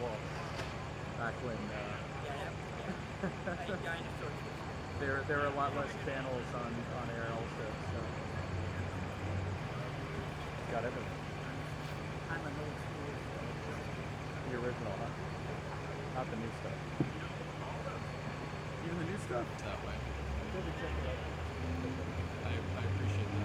well, back when there were a lot less channels on air also. So got it. I'm an old school. The original, huh? Not the new stuff. Even the new stuff. That way. Go to check it out. I appreciate that.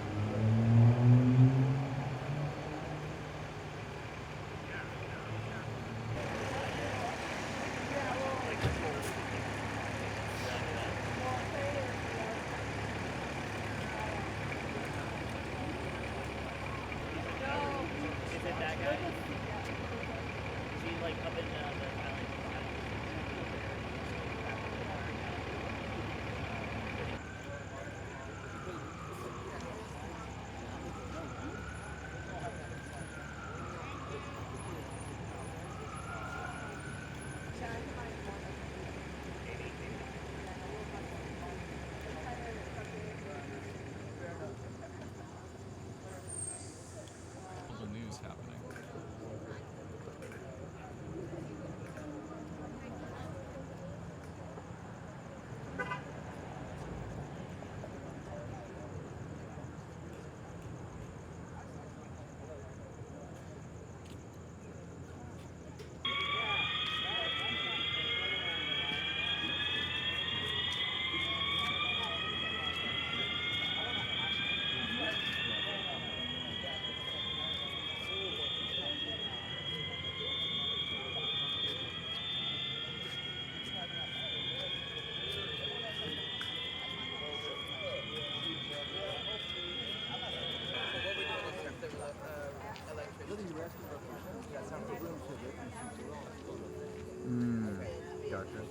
Is it that guy? Is he like up in the valley? The news happening. Gotcha.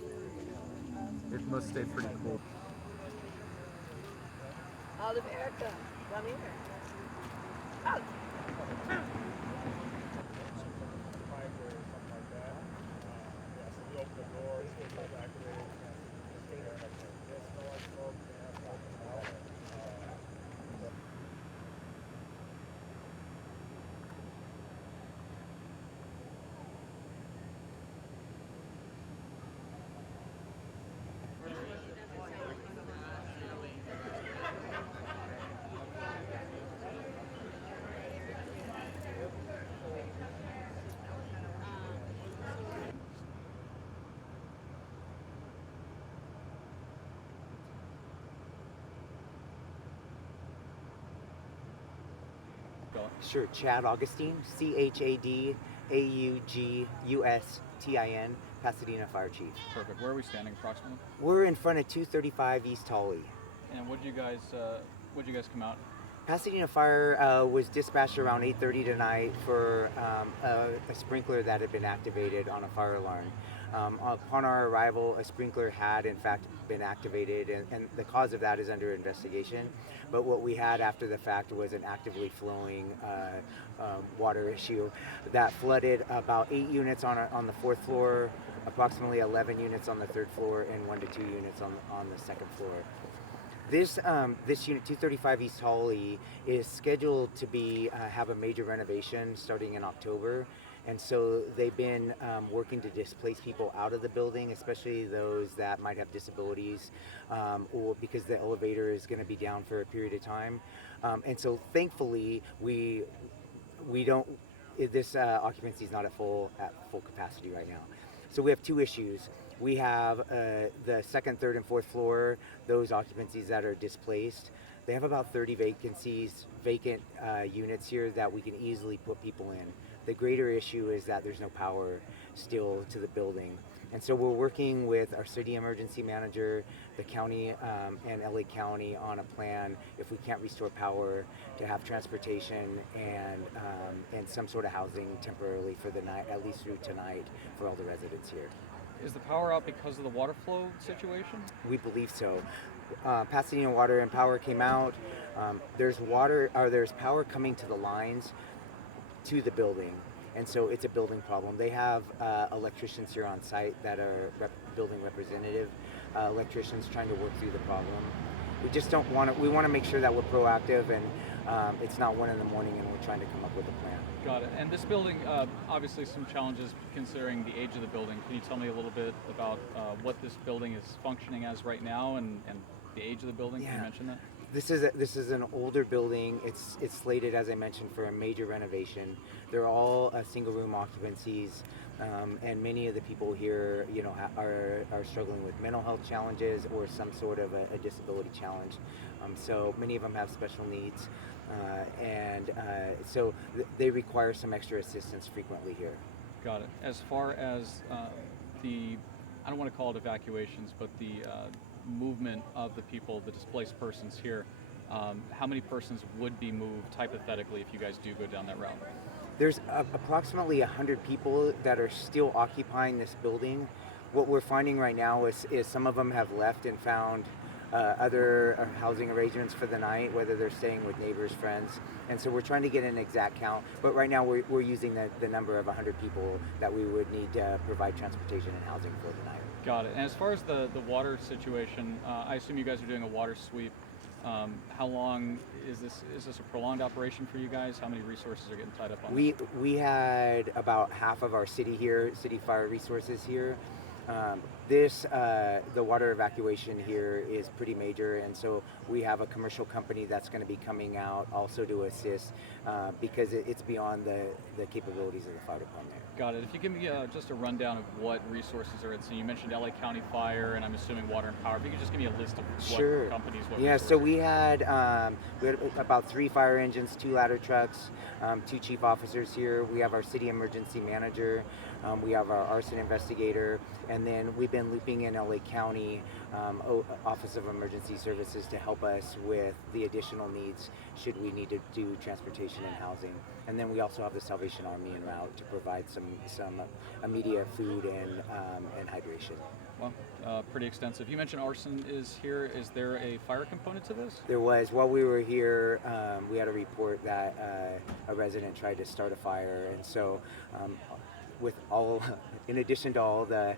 It must stay pretty cool. All America, come here. Sure, Chad Augustine, ChadAugustin, Pasadena Fire Chief. Perfect. Where are we standing approximately? We're in front of 235 East Tully. And what did you guys come out? Pasadena Fire was dispatched around 8:30 tonight for a sprinkler that had been activated on a fire alarm. Upon our arrival, a sprinkler had in fact been activated, and the cause of that is under investigation. But what we had after the fact was an actively flowing water issue that flooded about 8 units on the 4th floor, approximately 11 units on the 3rd floor, and 1 to 2 units on the 2nd floor. This unit 235 East Holly is scheduled to have a major renovation starting in October, and so they've been working to displace people out of the building, especially those that might have disabilities, or because the elevator is going to be down for a period of time. And so thankfully we don't. This occupancy is not at full capacity right now. So we have 2 issues. We have the 2nd, 3rd, and 4th floor, those occupancies that are displaced. They have about 30 vacant units here that we can easily put people in. The greater issue is that there's no power still to the building. And so we're working with our city emergency manager, the county, and LA County on a plan, if we can't restore power, to have transportation and some sort of housing temporarily for the night, at least through tonight, for all the residents here. Is the power out because of the water flow situation? We believe so. Pasadena Water and Power came out. There's power coming to the lines to the building, and so it's a building problem. They have electricians here on site that are building representative electricians trying to work through the problem. We just don't want to. We want to make sure that we're proactive, and It's not 1 in the morning and we're trying to come up with a plan. Got it. And this building, obviously some challenges considering the age of the building. Can you tell me a little bit about what this building is functioning as right now and the age of the building? Can you mention that? This is an older building. It's slated, as I mentioned, for a major renovation. They're all single room occupancies, and many of the people here, are struggling with mental health challenges or some sort of a disability challenge. So many of them have special needs, and so they require some extra assistance frequently here. Got it. As far as I don't want to call it evacuations, but the movement of the people, the displaced persons here, how many persons would be moved hypothetically if you guys do go down that route? There's approximately 100 people that are still occupying this building. What we're finding right now is some of them have left and found other housing arrangements for the night, whether they're staying with neighbors, friends. And so we're trying to get an exact count, but right now we're using the number of 100 people that we would need to provide transportation and housing for the night. Got it. And as far as the water situation, I assume you guys are doing a water sweep. How long is this? Is this a prolonged operation for you guys? How many resources are getting tied up on this? We had about half of our city fire resources here. The water evacuation here is pretty major, and so we have a commercial company that's going to be coming out also to assist because it's beyond the capabilities of the fire department. Got it. If you give me just a rundown of what resources are at sea. You mentioned LA County Fire, and I'm assuming Water and Power. If you could just give me a list of what companies, what resources. So we had about 3 fire engines, 2 ladder trucks, 2 chief officers here. We have our city emergency manager. We have our arson investigator, and then we've been looping in LA County Office of Emergency Services to help us with the additional needs should we need to do transportation and housing. And then we also have the Salvation Army en route to provide some immediate food and hydration. Well, pretty extensive. You mentioned arson is here. Is there a fire component to this? There was. While we were here, we had a report that a resident tried to start a fire, and so in addition to all the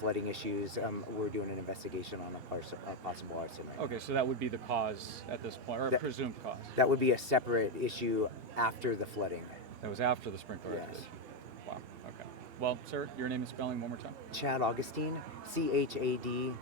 flooding issues, we're doing an investigation on a possible arson. Okay, so that would be the cause at this point, or a presumed cause. That would be a separate issue after the flooding. That was after the sprinkler activation. Wow. Okay. Well, sir, your name and spelling one more time. Chad Augustine, ChadAugustin.